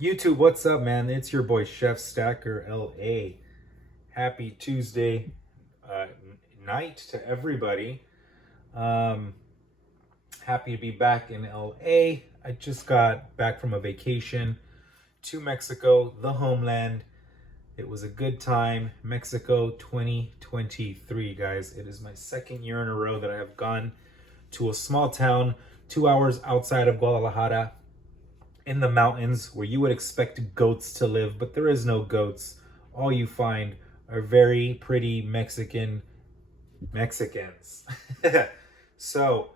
YouTube, what's up, man? It's your boy Chef Stacker LA. Happy Tuesday uh, night to everybody. Um, Happy to be back in LA. I just got back from a vacation to Mexico, the homeland. It was a good time. Mexico 2023, guys. It is my second year in a row that I have gone to a small town 2 hours outside of Guadalajara in the mountains where you would expect goats to live, but there is no goats. All you find are very pretty Mexicans. So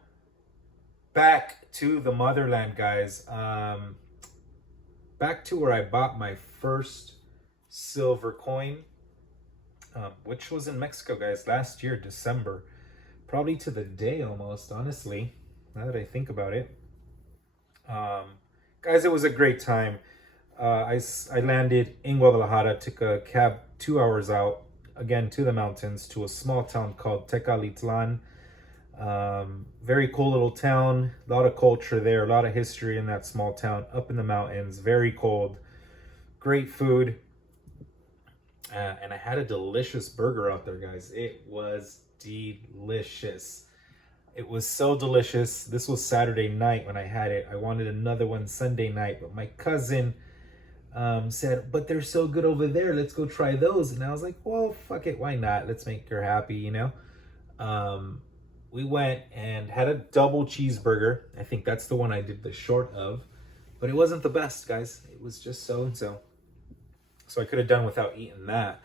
back to the motherland, guys. Back to where I bought my first silver coin, which was in Mexico, guys, last year, December. Probably to the day almost, honestly, now that I think about it. Um, Guys, it was a great time. I landed in Guadalajara, took a cab 2 hours out, again to the mountains, to a small town called Tecalitlan. Very cool little town, a lot of culture there, a lot of history in that small town, up in the mountains, very cold, great food. And I had a delicious burger out there, guys. It was delicious. It was so delicious. This was Saturday night when I had it. I wanted another one Sunday night, but my cousin said, but they're so good over there. Let's go try those. And I was like, well, fuck it. Why not? Let's make her happy, you know? We went and had a double cheeseburger. I think that's the one I did the short of, but it wasn't the best, guys. It was just so-and-so. So I could have done without eating that.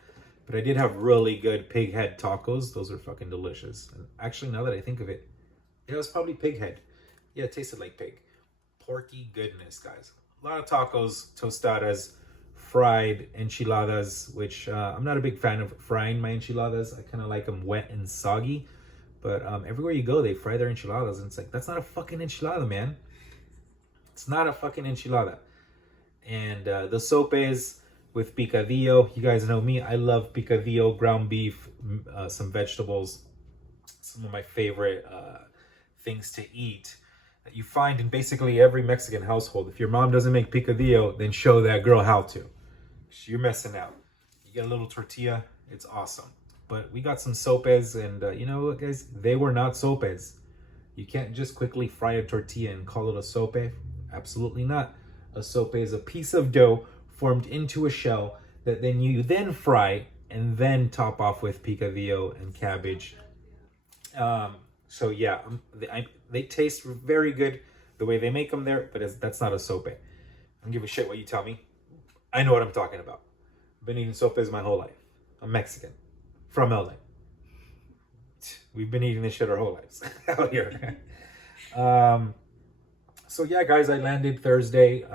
But I did have really good pig head tacos. Those are fucking delicious. And actually, now that I think of it, it was probably pig head. Yeah, it tasted like pig. Porky goodness, guys. A lot of tacos, tostadas, fried enchiladas, which I'm not a big fan of frying my enchiladas. I kind of like them wet and soggy. But everywhere you go, they fry their enchiladas. And it's like, that's not a fucking enchilada, man. It's not a fucking enchilada. And the sopes with picadillo. You guys know me. I love picadillo, ground beef, some vegetables. Some of my favorite things to eat that you find in basically every Mexican household. If your mom doesn't make picadillo, then show that girl how to. You're missing out. You get a little tortilla, it's awesome. But we got some sopes, and you know what, guys? They were not sopes. You can't just quickly fry a tortilla and call it a sope. Absolutely not. A sope is a piece of dough formed into a shell that then you fry and then top off with picadillo and cabbage. So yeah, they taste very good the way they make them there, but that's not a sope. I don't give a shit what you tell me. I know what I'm talking about. I've been eating sopes my whole life. I'm Mexican from LA. We've been eating this shit our whole lives out here. So yeah, guys, I landed Thursday.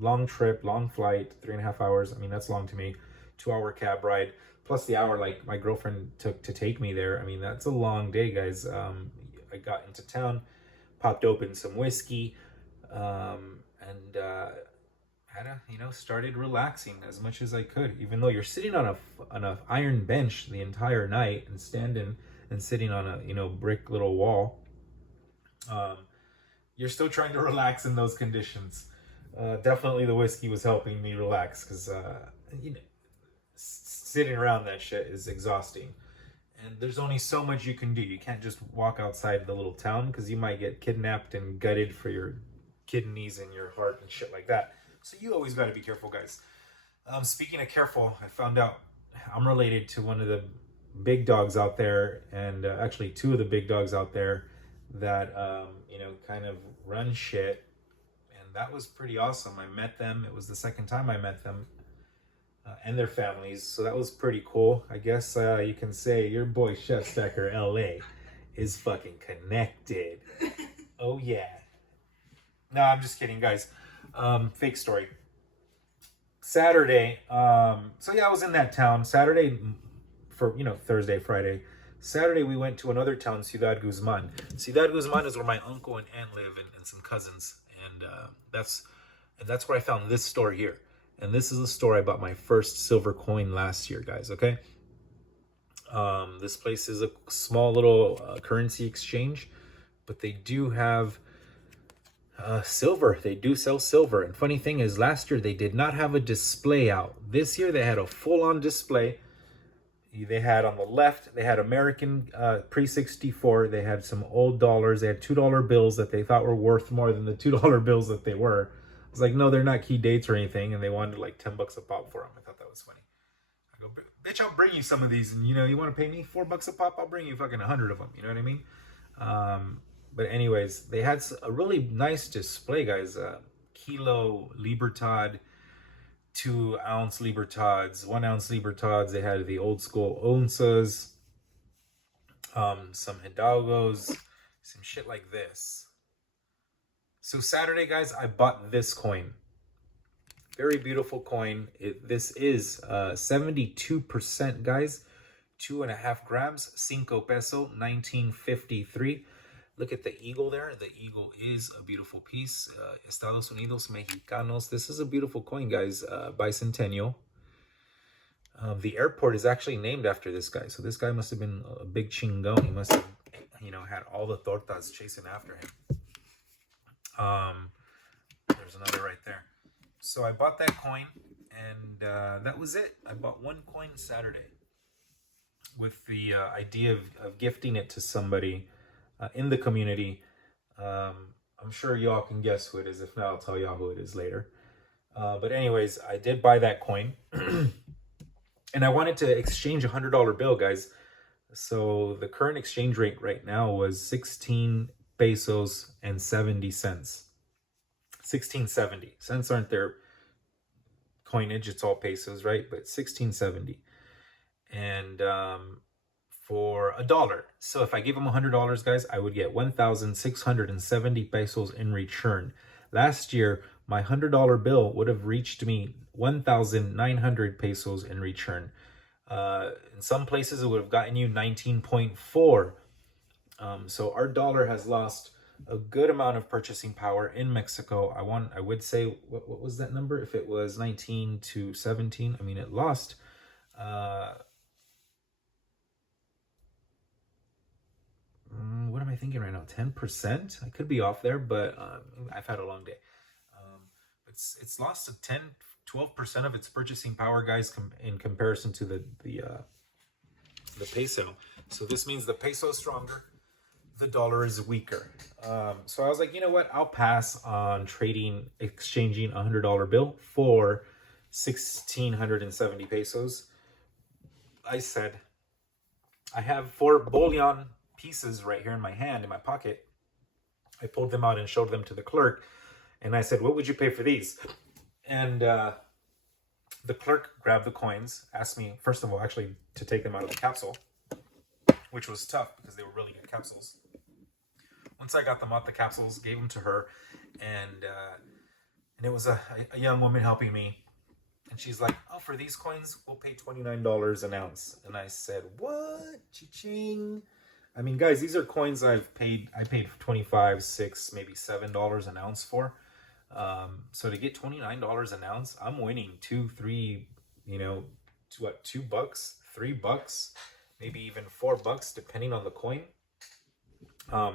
Long trip, long flight, 3.5 hours. I mean, that's long to me. 2 hour cab ride, plus the hour like my girlfriend took to take me there. I mean, that's a long day, guys. I got into town, popped open some whiskey, and had started relaxing as much as I could. Even though you're sitting on a iron bench the entire night and standing and sitting on a brick little wall, you're still trying to relax in those conditions. Definitely the whiskey was helping me relax because sitting around that shit is exhausting. And there's only so much you can do. You can't just walk outside the little town because you might get kidnapped and gutted for your kidneys and your heart and shit like that. So you always got to be careful, guys. Speaking of careful, I found out I'm related to one of the big dogs out there, and actually two of the big dogs out there that kind of run shit. And that was pretty awesome. I met them. It was the second time I met them. And their families, so that was pretty cool. I guess you can say your boy Chef Stacker LA is fucking connected. Oh yeah. No, I'm just kidding, guys. Fake story. Saturday, so yeah, I was in that town. Saturday for Thursday, Friday. Saturday we went to another town, Ciudad Guzman. Ciudad Guzman is where my uncle and aunt live, and some cousins, and that's where I found this store here. And this is the store I bought my first silver coin last year, guys, okay? This place is a small little currency exchange, but they do have Silver. They do sell silver. And funny thing is, last year they did not have a display out. This year they had a full-on display. They had on the left, they had American pre-64. They had some old dollars. They had $2 bills that they thought were worth more than the $2 bills that they were. I was like, no, they're not key dates or anything. And they wanted like 10 bucks a pop for them. I thought that was funny. I go, bitch, I'll bring you some of these. And you know, you want to pay me $4 a pop? I'll bring you fucking 100 of them. You know what I mean? But anyways, they had a really nice display, guys. Kilo Libertad, 2-ounce Libertads, 1-ounce Libertads. They had the old school onzas, some Hidalgos, some shit like this. So Saturday, guys, I bought this coin. Very beautiful coin. This is 72%, guys. 2.5 grams, 5 peso, 1953. Look at the eagle there. The eagle is a beautiful piece. Estados Unidos Mexicanos. This is a beautiful coin, guys. Bicentennial. The airport is actually named after this guy. So this guy must have been a big chingon. He must have, you know, had all the tortas chasing after him. There's another right there. So I bought that coin, and that was it. I bought one coin Saturday with the idea of gifting it to somebody in the community. I'm sure y'all can guess who it is. If not, I'll tell y'all who it is later. But anyways, I did buy that coin. And I wanted to exchange a $100 bill, guys. So the current exchange rate right now was 16 pesos and 70 cents. 1670. Cents aren't their coinage, it's all pesos, right? But 1670. And for $1. So if I gave them $100, guys, I would get 1,670 pesos in return. Last year, my $100 bill would have reached me 1,900 pesos in return. In some places, it would have gotten you 19.4. So our dollar has lost a good amount of purchasing power in Mexico. I would say, what was that number? If it was 19 to 17, I mean, it lost. What am I thinking right now? 10%? I could be off there, but I've had a long day. It's lost a 10, 12% of its purchasing power, guys, in comparison to the peso. So this means the peso is stronger, the dollar is weaker. So I was like, you know what? I'll pass on exchanging a $100 bill for 1,670 pesos. I said, I have 4 bullion pieces right here in my hand, in my pocket. I pulled them out and showed them to the clerk. And I said, what would you pay for these? And the clerk grabbed the coins, asked me, first of all, actually, to take them out of the capsule, which was tough because they were really good capsules. Once I got them out the capsules, gave them to her, and it was a young woman helping me. And she's like, oh, for these coins, we'll pay $29 an ounce. And I said, what? Cha-ching. I mean, guys, these are coins I paid $25, $6, maybe $7 an ounce for. So to get $29 an ounce, I'm winning 2, 3, you know, what, $2, $3, maybe even $4, depending on the coin.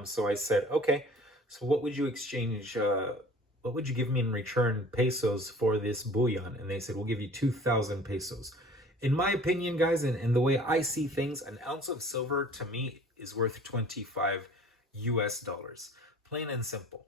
So I said, okay, so what would you exchange, what would you give me in return pesos for this bullion? And they said, we'll give you 2,000 pesos. In my opinion, guys, and the way I see things, an ounce of silver to me is worth 25 US dollars, plain and simple.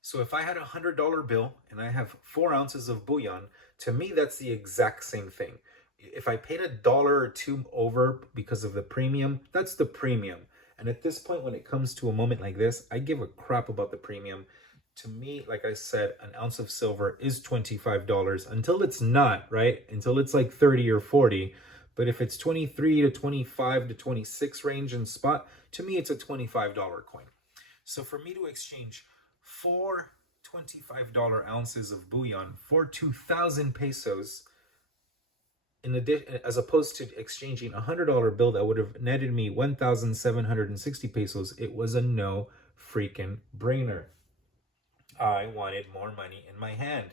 So if I had a $100 bill and I have 4 ounces of bullion, to me, that's the exact same thing. If I paid $1 or $2 over because of the premium, that's the premium. And at this point, when it comes to a moment like this, I give a crap about the premium. To me, like I said, an ounce of silver is $25 until it's not, right? Until it's like 30 or 40. But if it's 23 to 25 to 26 range in spot, to me, it's a $25 coin. So for me to exchange 4 $25 ounces of bullion for 2,000 pesos, in addition, as opposed to exchanging a $100 bill that would have netted me 1,760 pesos, it was a no freaking brainer. I wanted more money in my hand,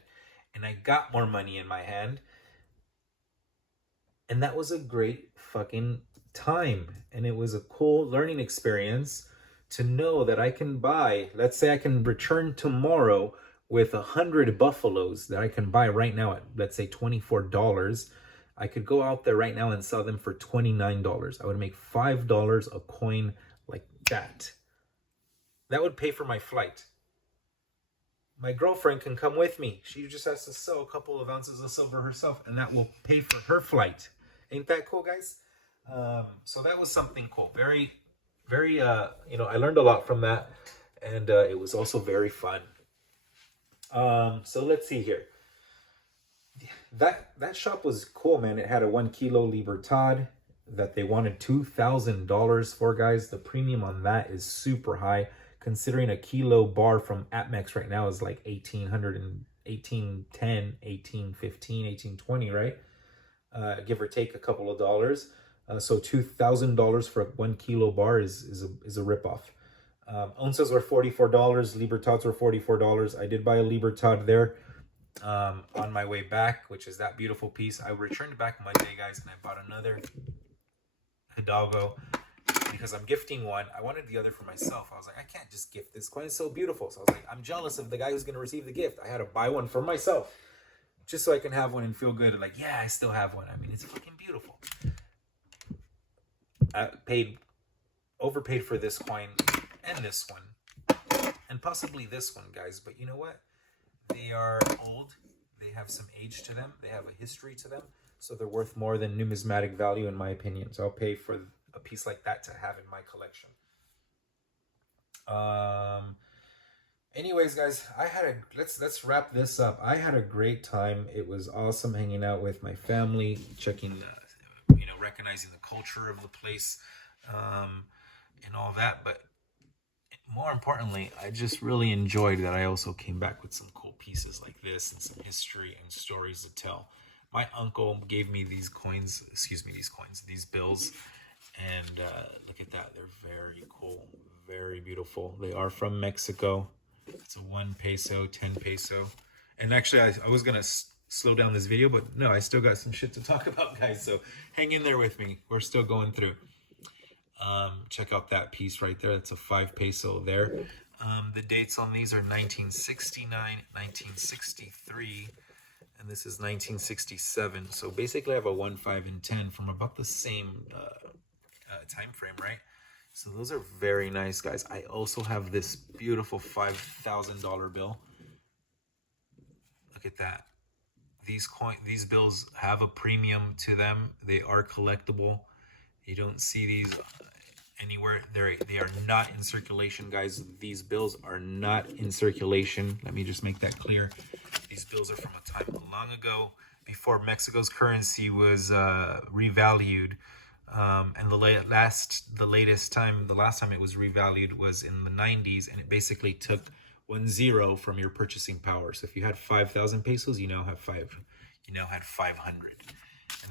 and I got more money in my hand, and that was a great fucking time, and it was a cool learning experience to know that I can buy, let's say I can return tomorrow with 100 buffaloes that I can buy right now at, let's say, $24. I could go out there right now and sell them for $29. I would make $5 a coin like that. That would pay for my flight. My girlfriend can come with me. She just has to sell a couple of ounces of silver herself, and that will pay for her flight. Ain't that cool, guys? So that was something cool. Very, very, I learned a lot from that, and it was also very fun. So let's see here. That shop was cool, man. It had a 1 kilo Libertad that they wanted $2,000 for, guys. The premium on that is super high, considering a kilo bar from Atmex right now is like 1800 and 1810, 1815, 1820, right? Give or take a couple of dollars. So $2,000 for a 1 kilo bar is a ripoff. Onzas were $44. Libertads were $44. I did buy a Libertad there on my way back, which is that beautiful piece. I returned back Monday, guys, and I bought another Hidalgo because I'm gifting one. I wanted the other for myself. I was like, I can't just gift this coin. It's so beautiful. So I was like, I'm jealous of the guy who's going to receive the gift. I had to buy one for myself just so I can have one and feel good. Like, yeah, I still have one. I mean, it's fucking beautiful. I overpaid for this coin and this one and possibly this one, guys. But you know what? They are old. They have some age to them. They have a history to them. So they're worth more than numismatic value, in my opinion. So I'll pay for a piece like that to have in my collection. Anyways, guys, let's wrap this up. I had a great time. It was awesome hanging out with my family, checking, recognizing the culture of the place, and all that. But more importantly, I just really enjoyed that I also came back with some cool pieces like this and some history and stories to tell. My uncle gave me these bills, and look at that. They're very cool, very beautiful. They are from Mexico. It's a 1 peso, 10 peso. And actually, I was going to slow down this video, but no, I still got some shit to talk about, guys. So hang in there with me. We're still going through. Check out that piece right there. That's a 5 peso there. The dates on these are 1969, 1963, and this is 1967. So basically I have a 1, 5, and 10 from about the same time frame, right? So those are very nice, guys. I also have this beautiful $5,000 bill. Look at that. These bills have a premium to them. They are collectible. You don't see these anywhere. They are not in circulation, guys. These bills are not in circulation. Let me just make that clear. These bills are from a time long ago, before Mexico's currency was revalued. And the last time it was revalued was in the 90s, and it basically took 10 from your purchasing power. So if you had 5,000 pesos, you now had 500, and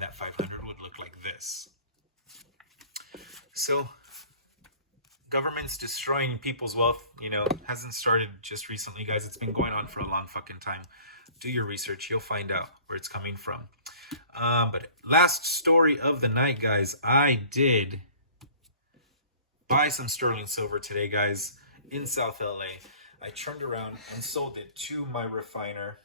that 500 would look like this. So government's destroying people's wealth, hasn't started just recently, guys. It's been going on for a long fucking time. Do your research. You'll find out where it's coming from. But last story of the night, guys. I did buy some sterling silver today, guys, in South LA. I turned around and sold it to my refiner,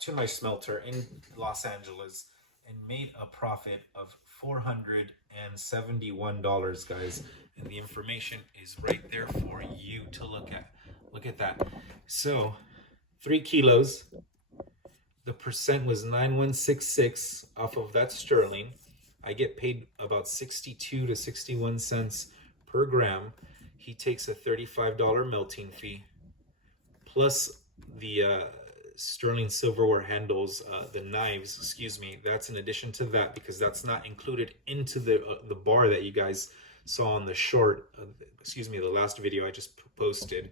to my smelter in Los Angeles, and made a profit of $471, guys. And the information is right there for you to look at. Look at that. So 3 kilos. The percent was 9166 off of that sterling. I get paid about 62 to 61 cents per gram. He takes a $35 melting fee, plus the sterling silverware handles, the knives, that's in addition to that, because that's not included into the bar that you guys saw on the short, the last video I just posted.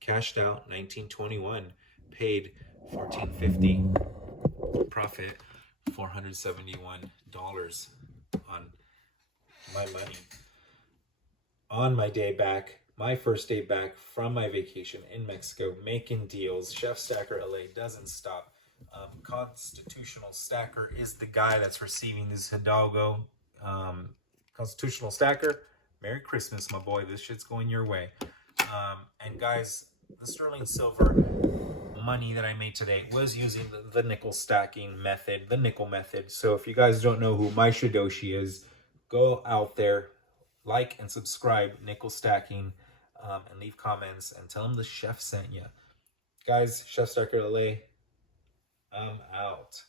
Cashed out $19.21, paid $14.50, profit $471 on my money. On my day back, my first day back from my vacation in Mexico, making deals. Chef Stacker LA doesn't stop. Constitutional Stacker is the guy that's receiving this Hidalgo. Constitutional Stacker, Merry Christmas, my boy. This shit's going your way. And guys, the sterling silver money that I made today was using the nickel stacking method, the nickel method. So if you guys don't know who my Shidoshi is, go out there, like and subscribe, nickel stacking, and leave comments and tell them the chef sent you. Guys, Chef Starker LA, I'm out.